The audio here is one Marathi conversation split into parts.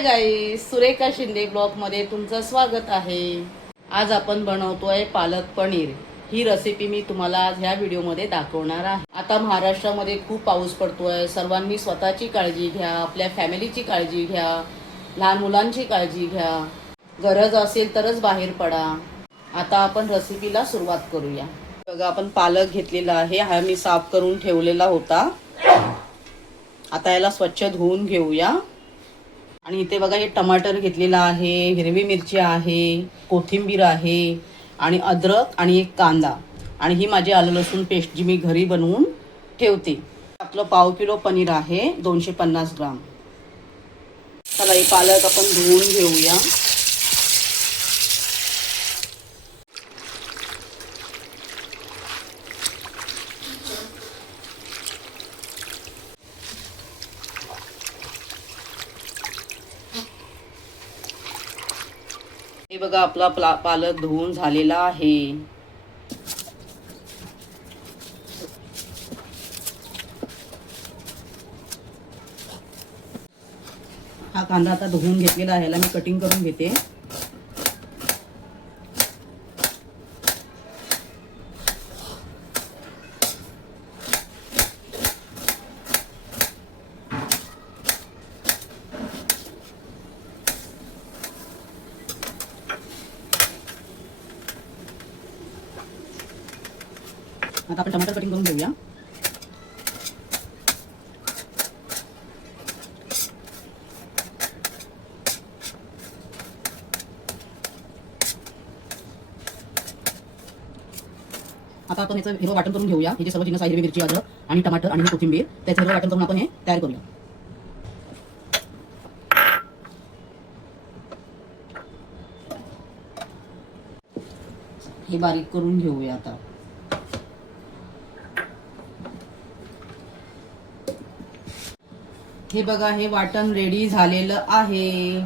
Hi guys, Surekha Shinde blog मध्ये तुमचं स्वागत आहे। आज आपण बनवतोय पालक पनीर। ही रेसिपी मी तुम्हाला आज ह्या व्हिडिओमध्ये दाखवणार आहे। आता महाराष्ट्रामध्ये खूप पाऊस पडतोय। सर्वांनी स्वतःची काळजी घ्या, आपल्या फॅमिलीची काळजी घ्या, लहान मुलांची काळजी घ्या। गरज असेल तरच बाहेर पडा। आता आपण रेसिपीला सुरुवात करूया। बघा, आपण पालक घेतलेला आहे। हा मी साफ करून ठेवलेला होता। आता याला स्वच्छ धुवून घेऊया। आणि इथे बघा, हे टमाटर घेतलेला आहे, हिरवी मिरची आहे, कोथिंबीर आहे आणि अद्रक आणि एक कांदा आणि ही माझी आलं लसूण पेस्ट जी मी घरी बनवून ठेवते। आपलं पाव किलो पनीर आहे, 250 ग्राम। चला, हे पालक आपण धुवून घेऊया। हे बघा, आपला पालक धुवून झालेला आहे। हा कांदा आता धुवून घेतलेला आहे, याला मी कटिंग करून घेते। आता आपण टमाटर कटिंग करून घेऊया। आता आपण याचं हिरवं वाटण करून घेऊया। हे जे सर्व जिन्नस आहे, हिरवी मिरची, अद्रक आणि टमाटर आणि कोथिंबीर, त्याचं हिरवं वाटण करून आपण हे तयार करूया। हे बारीक करून घेऊया। आता हे बघा, हे वाटण रेडी झालेलं आहे।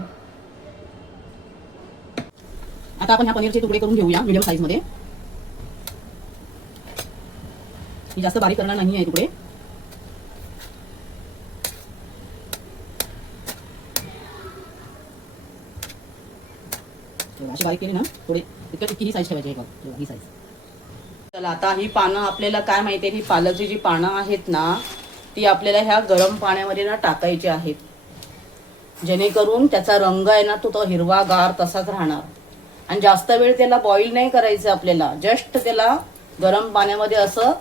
आता आपण ह्या पनीरचे तुकडे करून घेऊया मीडियम साईज मध्ये। ही जास्त बारीक करणार नाही आहे तुकडे। अशी बारीक केली ना, थोडे इतकी ही साईज ठेवायची आहे, ही साईज। चला, आता ही पानं आपल्याला काय माहिती आहे, ही पालकची जी पानं आहेत ना, ती आपल्याला ह्या गरम पाण्यामध्ये ना टाकायची आहेत, जेणेकरून त्याचा रंग आहे ना तो हिरवा गार तसाच राहणार। आणि जास्त वेळ त्याला बॉईल नाही करायचं आपल्याला, जस्ट त्याला गरम पाण्यामध्ये असं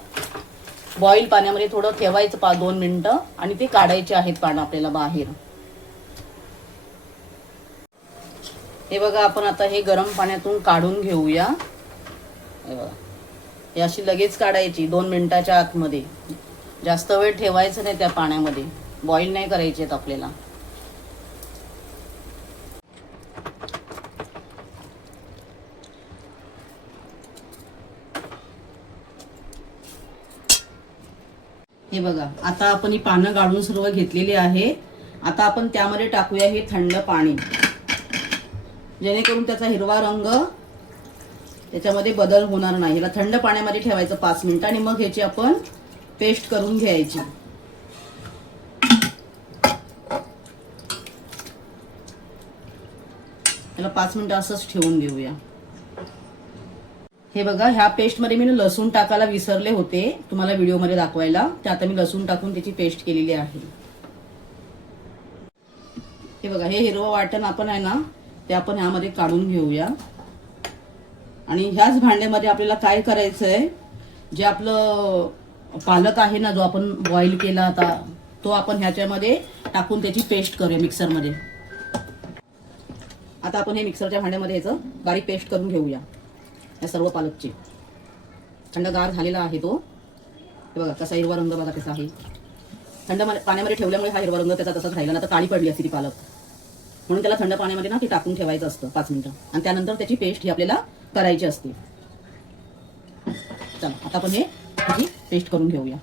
बॉईल पाण्यामध्ये थोडं ठेवायचं 2 मिनिटं आणि ती काढायची आहेत पानं आपल्याला बाहेर। हे बघा, आपण आता हे गरम पाण्यातून काढून घेऊया। हे बघा, हे अशी लगेच काढायची 2 मिनिटाच्या आतमध्ये। जास्त वेळ ठेवायचं नाही त्या पाण्यामध्ये, बॉईल नाही करायचे आहेत आपल्याला। हे बघा, आता आपण ही पानं गाळून सर्व घेतलेली आहे। आता आपण त्यामध्ये टाकूया हे थंड पाणी, जेणेकरून त्याचा हिरवा रंग त्याच्यामध्ये बदल होणार नाही। याला थंड पाण्यामध्ये ठेवायचं 5 मिनिटं आणि मग ह्याची आपण पेस्ट करून घ्यायची। याला 5 मिनिटं असंच ठेवून घेऊया। हे बघा, ह्या पेस्ट मध्ये मी लसूण टाकायला विसरले होते तुम्हाला व्हिडिओ मध्ये दाखवायला, ते आता मी लसूण टाकून त्याची पेस्ट केलेली आहे। हे बघा, हे हिरवं वाटण आपण आहे ना, ते आपण ह्यामध्ये काढून घेऊया। आणि ह्याच भांड्यामध्ये आपल्याला काय करायचंय, जे आपलं पालक आहे ना, जो आपण बॉईल केला होता, तो आपण ह्याच्यामध्ये टाकून त्याची पेस्ट करूया मिक्सरमध्ये। आता आपण हे मिक्सरच्या भांड्यामध्ये याचं बारीक पेस्ट करून घेऊया, या सर्व पालकची। थंडगार झालेला आहे तो। हे बघा, कसा हिरवा रंग बघा कसा आहे। थंड पाण्यामध्ये ठेवल्यामुळे हा हिरवा रंग त्याचा तसाच राहिला ना, तर काळी पडली असती ती पालक, म्हणून त्याला थंड पाण्यामध्ये ना ती टाकून ठेवायचं असतं 5 मिनिटं आणि त्यानंतर त्याची पेस्ट ही आपल्याला करायची असते। चला, आता आपण हे त्याची पेस्ट करून घेऊया।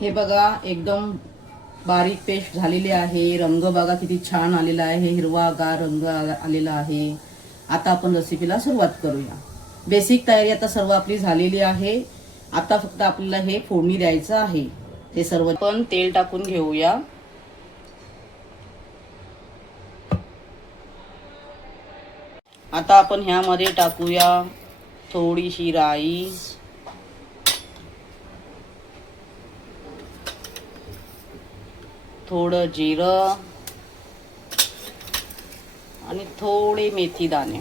हे बघा, एकदम बारीक पेस्ट झालेली आहे। रंग बघा किती छान आलेला आहे, हिरवा गार रंग आलेला आहे। आता आपण रेसिपीला सुरुवात करूया। बेसिक तयारी आता सर्व आपली झालेली आहे। आता फक्त आपल्याला हे फोडणी द्यायचं आहे। हे सर्व आपण तेल टाकून घेऊया। आता आपण ह्यामध्ये टाकूया थोडीशी राई, थोडं जिरं आणि थोडे मेथी दाणे.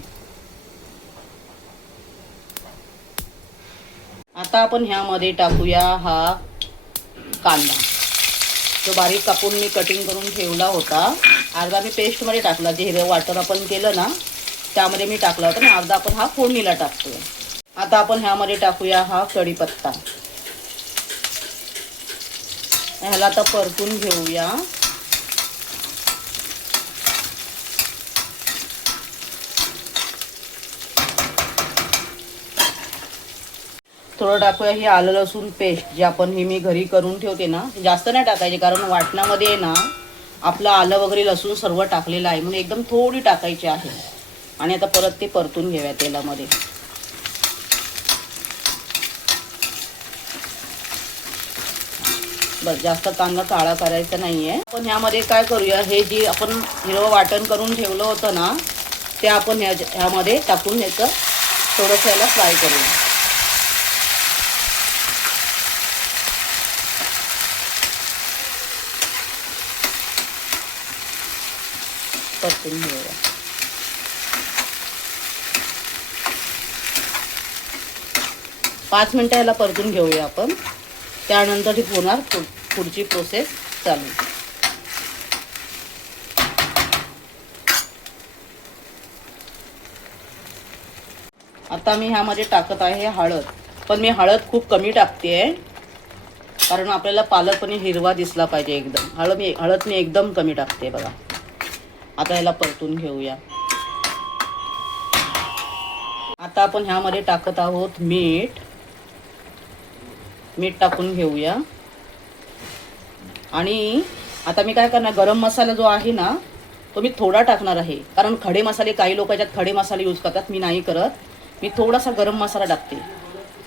आता आपण ह्यामध्ये टाकूया हा कांदा, जो बारीक कापून मी कटिंग करून ठेवला होता. अर्धा मी पेस्टमध्ये टाकला, जे हिरवं वाटण आपण केलं ना त्यामध्ये मी टाकला होता, आणि अर्धा आपण हा फोडणीला टाकतोय. आता आपण ह्यामध्ये टाकूया हा कढीपत्ता. ह्याला आता परतून घेऊया. थोडं टाकूया ही आलं लसूण पेस्ट, जी आपण ही मी घरी करून ठेवते ना. जास्त नाही टाकायची, कारण वाटणामध्ये ना आपलं आलं वगैरे लसूण सर्व टाकलेलं आहे, म्हणून एकदम थोडी टाकायची आहे. आणि आता परत ते परतून घेऊया तेलामध्ये. बस, जास्त कांदा काळा करायचा नाहीये. आपण ह्यामध्ये काय करूया, हे जे आपण हिरवं वाटण करून ठेवलं होतं ना ते आपण ह्यामध्ये टाकून ह्याचं थोडंसं याला फ्राय करूया. परतून घेऊया. पाच मिनिटं याला परतून घेऊया आपण. त्यानंतर ती होणार पुढची प्रोसेस चालू. आता मी ह्यामध्ये टाकत आहे हळद, पण मी हळद खूप कमी टाकते, कारण आपल्याला पालक पनीर हिरवा दिसला पाहिजे एकदम. हळद मी एकदम कमी टाकते बघा. आता याला परतून घेऊया. आता आपण ह्यामध्ये टाकत आहोत मीठ टाकून घेऊया. आणि आता मी काय करणार, गरम मसाला जो आहे ना तो मी थोडा टाकणार आहे, कारण खडे मसाले काही लोक याच्यात खडे मसाले यूज करतात. मी नाही करत, मी थोडासा गरम मसाला टाकते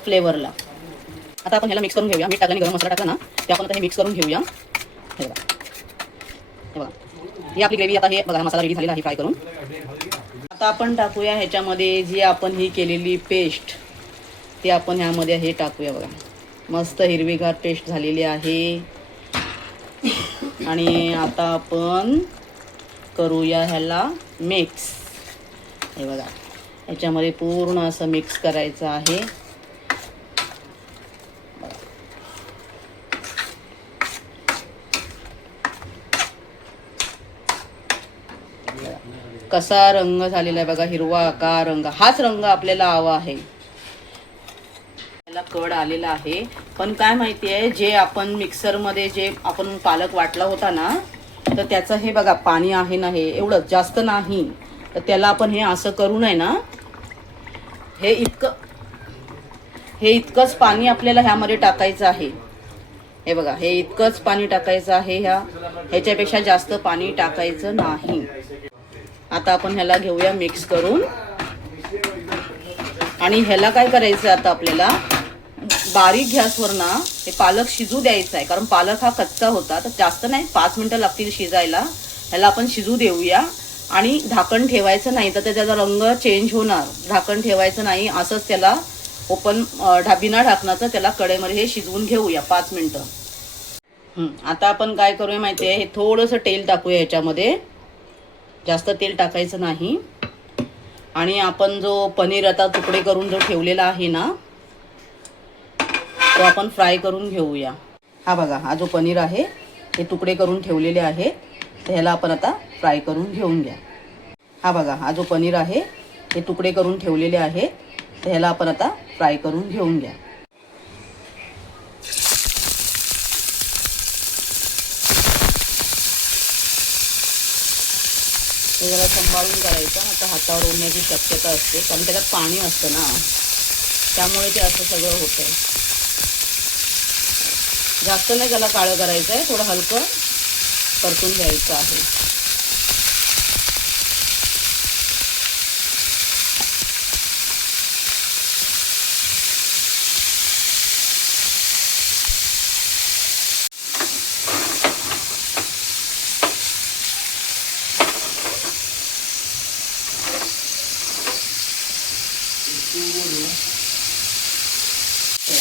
फ्लेवरला. आता आपण ह्याला मिक्स करून घेऊया. मीठ टाकल्याने गरम मसाला टाकला ना ते आपण आता हे मिक्स करून घेऊया. हे बघा ही आपली ग्रेव्ही. आता हे बघा मसाला रेडी झालेला आहे फ्राय करून. आता आपण टाकूया ह्याच्यामध्ये जी आपण ही केलेली पेस्ट, ती आपण ह्यामध्ये हे टाकूया. बघा मस्त हिरवीगार पेस्ट झालेली आहे. आणि आता आपण करूया ह्याला मिक्स. हे बघा ह्याच्यामध्ये पूर्ण असं मिक्स करायचं आहे. कसा रंग झालेला आहे बघा, हिरवा का रंग. हाच रंग आपल्याला हवा आहे. त्याला कड आलेला आहे. पण काय माहिती आहे, जे आपण मिक्सरमध्ये जे आपण पालक वाटला होता ना तर त्याचं हे बघा पाणी आहे ना, हे एवढंच, जास्त नाही. तर त्याला आपण हे असं करू नये ना, हे इतकंच पाणी आपल्याला ह्यामध्ये टाकायचं आहे. हे बघा हे इतकंच पाणी टाकायचं आहे. ह्याच्यापेक्षा जास्त पाणी टाकायचं नाही. आता आपण ह्याला घेऊया मिक्स करून. आणि ह्याला काय करायचं, आता आपल्याला बारीक गॅसवर ना हे पालक शिजू द्यायचं आहे, कारण पालक हा कच्चा होता. तर जास्त नाही, 5 मिनिटं लागतील शिजायला. ह्याला आपण शिजू देऊया. आणि झाकण ठेवायचं नाही, तर त्याचा रंग चेंज होणार. झाकण ठेवायचं नाही, असंच त्याला बिना ढाकणाचं त्याला कढईमध्ये हे शिजवून घेऊया 5 मिनिटं. आता आपण काय करूया माहिती आहे, हे थोडंसं तेल टाकूया ह्याच्यामध्ये. जास्त तेल टाकायचं नाही. आणि आपण जो पनीर आता तुकडे करून जो ठेवलेला आहे ना तो आपण फ्राय करून घेऊया. हा बघा हा जो पनीर आहे हे तुकडे करून ठेवलेले आहे, तर ह्याला आपण आता फ्राय करून घेऊन घ्या. हा बघा हा जो पनीर आहे हे तुकडे करून ठेवलेले आहे, तर ह्याला आपण आता फ्राय करून घेऊन घ्या. हे जरा सांभाळून करायचं, आता हातावर ओढण्याची शक्यता असते, कारण त्याच्यात पाणी असतं ना, त्यामुळे ते असं सगळं होतं. जास्त नाही त्याला काळं करायचं आहे, थोडं हलकं परतून घ्यायचं आहे.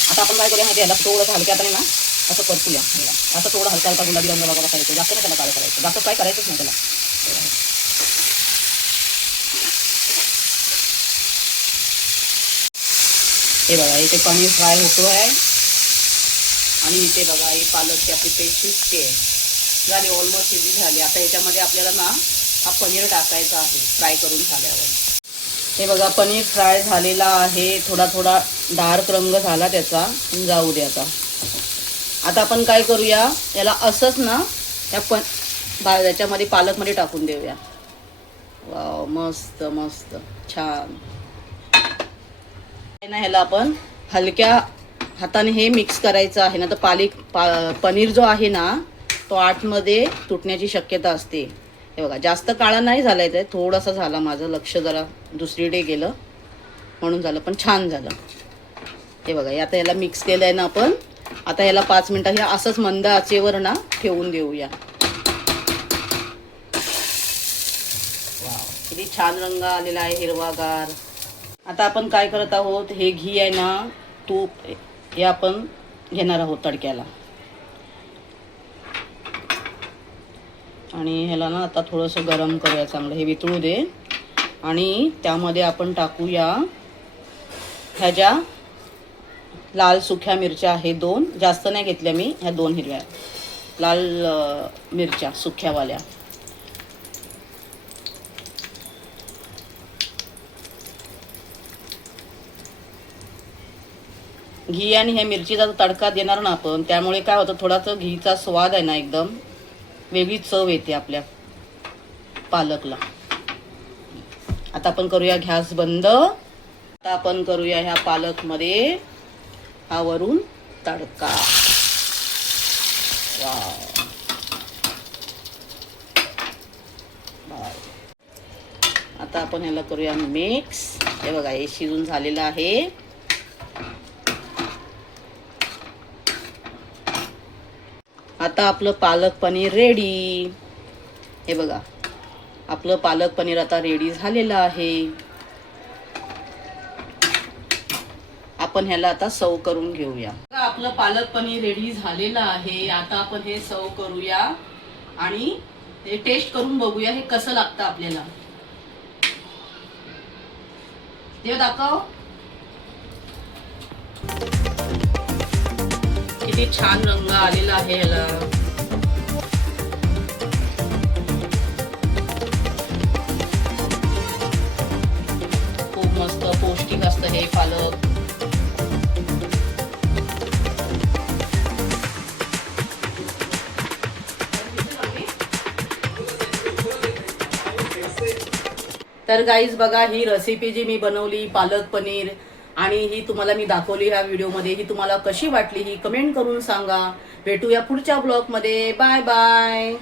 आता आपण काय करूया माहिती याला थोडंसं हलक्या हाताने ना असं परतूया. असं थोडं हलका हलका गुलाबी रंग बघा करायचं, जास्त नाही त्याला काळं करायचं, जास्त काय करायचंच नाही त्याला. हे बघा इथे पनीर फ्राय होतो आहे आणि इथे बघा ही पालकची आपली पेस्ट शिजते झाली, ऑलमोस्ट शिजली झाली. आता याच्यामध्ये आपल्याला ना हा पनीर टाकायचा आहे फ्राय करून झाल्यावर. हे बघा पनीर फ्राय झालेला आहे, थोडा थोडा डार्क रंग झाला त्याचा, जाऊ दे. आता आपण काय करूया याला असंच ना याच्यामध्ये पालकमध्ये टाकून देऊया. वाव मस्त मस्त छान ना. ह्याला आपण हलक्या हाताने हे मिक्स करायचं आहे ना, तर पनीर जो आहे ना तो आतमध्ये तुटण्याची शक्यता असते. हे बघा जास्त काळा नाही झालाय, ते थोडासा झाला, माझं लक्ष जरा दुसरीकडे गेलं म्हणून झालं, पण छान झालं. हे बघा आता याला मिक्स केलं आहे ना आपण. आता याला 5 मिनिटं हे असंच मंद आचेवर ना ठेवून देऊया. वाव किती छान रंग आलेला आहे, हिरवागार. आता आपण काय करत आहोत, हे घी आहे ना तूप हे आपण घेणार आहोत तडक्याला. आणि ह्याला ना आता थोडंसं गरम करूया चांगलं, हे वितळू दे. आणि त्यामध्ये आपण टाकूया ह्या ज्या लाल सुक्या मिरच्या आहे 2, जास्त नाही घेतल्या मी, ह्या 2 हिरव्या लाल मिरच्या सुक्यावाल्या. घी आणि ह्या मिरचीचा तडका देणार ना आपण, त्यामुळे काय होतं थोडासा घीचा स्वाद आहे ना एकदम वेगळी चव येते आपल्या पालकला. आता आपण करूया गॅस बंद. आता आपण करूया ह्या पालकमध्ये हा वरून तडका. वाव आता आपण ह्याला करूया मिक्स. हे बघा हे शिजून झालेलं आहे. आता आपलं पालक पनीर रेडी. हे बघा आपलं पालक पनीर आता रेडी झालेलं आहे. आपण ह्याला आता सर्व करून घेऊया. आपलं पालक पनीर रेडी झालेलं आहे. आता आपण हे सर्व करूया आणि हे टेस्ट करून बघूया हे कसं लागतं आपल्याला. देव दाखव किती छान रंग आलेला आहे ह्याला. खूप मस्त पौष्टिक असतं हे पालक. तर गाईज बघा ही रेसिपी जी मी बनवली पालक पनीर आणि ही तुम्हाला मी दाखवली ह्या व्हिडिओमध्ये, ही तुम्हाला कशी वाटली ही कमेंट करून सांगा. भेटूया पुढच्या ब्लॉगमध्ये. Bye bye.